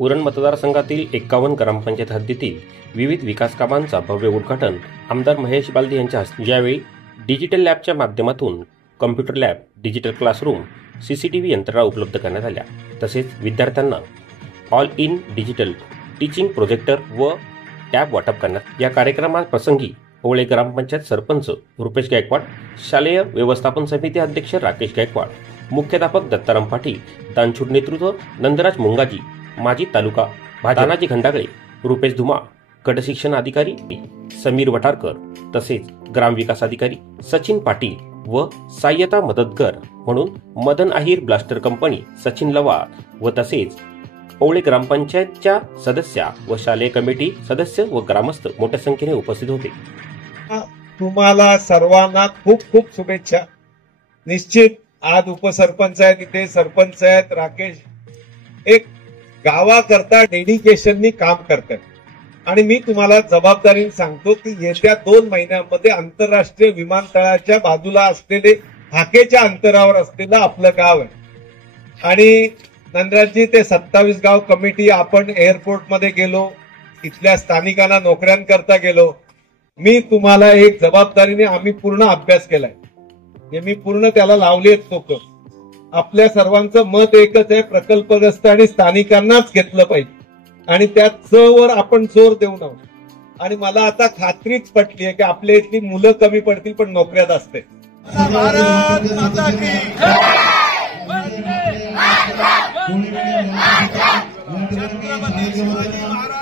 उरण मतदारसंघातील 51 ग्रामपंचायत हद्दीतील विविध विकास कामांचा भव्य उद्घाटन आमदार महेश बालदी यांच्या हस्ते यावेळी डिजिटल लॅबच्या माध्यमातून computer lab, digital classroom, CCTV यंत्रणा उपलब्ध करण्यात आल्या. तसेच विद्यार्थ्यांना all in digital teaching projector व टॅब वाटप करण्यात. या कार्यक्रमात प्रसंगी ओवळे ग्रामपंचायत सरपंच रुपेश गायकवाड, शालेय व्यवस्थापन समिती अध्यक्ष राकेश गायकवाड, मुख्याध्यापक दत्ताराम पाटील, दानशूर नेतृत्व नंदराज मुंगाजी, माजी तालुका तानाजी खंडागळे, रुपेश धुमा, गट शिक्षण अधिकारी समीर वटारकर तसेच ग्रामविकास अधिकारी सचिन पाटील व सहाय्यता मदतगार म्हणून मदन आहिर ब्लास्टर कंपनी सचिन लवार व तसेच ओवळे ग्रामपंचायतच्या सदस्या व शालेय कमिटी सदस्य व ग्रामस्थ मोठ्या संख्येने उपस्थित होते. तुम्हाला सर्वांना खूप खूप शुभेच्छा. निश्चित आज उपसरपंच आहेत, इथे सरपंच आहेत, राकेश एक गावाकरता डेडिकेशननी काम करतात आणि मी तुम्हाला जबाबदारीने सांगतो की येत्या 2 महिन्यांमध्ये आंतरराष्ट्रीय विमानतळाच्या बाजूला असलेले हाकेच्या अंतरावर असलेलं आपलं गाव आहे आणि नंदराजजी ते 27 गाव कमिटी आपण एअरपोर्टमध्ये गेलो, इथल्या स्थानिकांना नोकऱ्यांकरता गेलो. मी तुम्हाला एक जबाबदारीने आम्ही पूर्ण अभ्यास केलाय, मी पूर्ण त्याला लावले लोक. आपल्या सर्वांचं मत एकच आहे, प्रकल्पग्रस्त आणि स्थानिकांनाच घेतलं पाहिजे आणि त्या वर आपण जोर देऊ नये. आणि मला आता खात्रीच पटली आहे की आपल्या इथली मुलं कमी पडतील पण नोकऱ्या जास्त आहेत. छत्रपती शिवाजी महाराज